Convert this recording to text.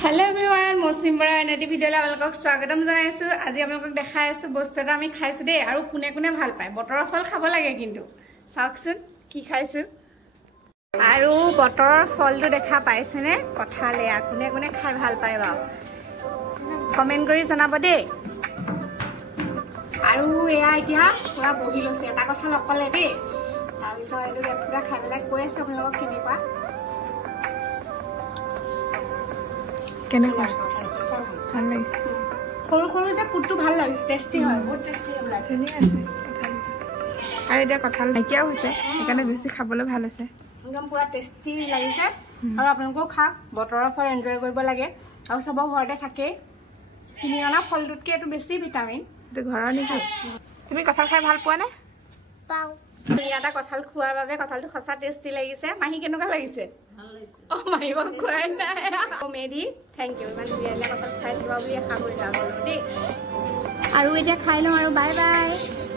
Hello everyone, Mosimbara and video আপোনালোকক স্বাগতম জনাইছো। আজি আপোনালোকক দেখাই আছো বস্তু এটা আমি খাইছো দেই আৰু কোনে কোনে ভাল পায়। বতৰৰ ফল খাব লাগে কিন্তু। চাওকচোন কি খাইছো। আৰু বতৰৰ ফলটো দেখা পাইছেনে? কঁঠাল এয়া কোনে কোনে খাই ভাল পায় বাও। কমেন্ট কৰি জনাব দেই। আৰু এয়া এতিয়া পুৰা বহি লৈছে এটা কথা লকলে দেই। তাৰ পিছত এইটো পুৰা খাই পেলাই কৈ আছো আপোনালোকক কেনেকুৱা। কেনেকুৱা ভাল লাগিছে সৰু সৰু যে পুটটো ভাল লাগিছে টেষ্টি হয় বহুত টেষ্টি হয় ধুনীয়া আছে কঁঠাল আৰু এতিয়া কঁঠাল নাইকিয়াও হৈছে সেইকাৰণে বেছি খাবলৈ ভাল আছে একদম পুৰা টেষ্টি লাগিছে আৰু আপোনালোকেও খাওক বতৰৰ ফল এনজয় কৰিব লাগে আৰু সব ঘৰতে থাকে কিনি অনা ফলটোতকৈ এইটো বেছি ভিটামিন এইটো ঘৰৰ নেকি তুমি কঁঠাল খাই ভাল পোৱা নে পাওঁ ইয়াতে কঁঠাল খোৱাৰ বাবে কঁঠালটো সঁচা টেষ্টি লাগিছে মাহী কেনেকুৱা লাগিছে Oh my god, oh Medi, thank you. Man, we are like a fight. We are going to go. Aru, we are going to bye bye.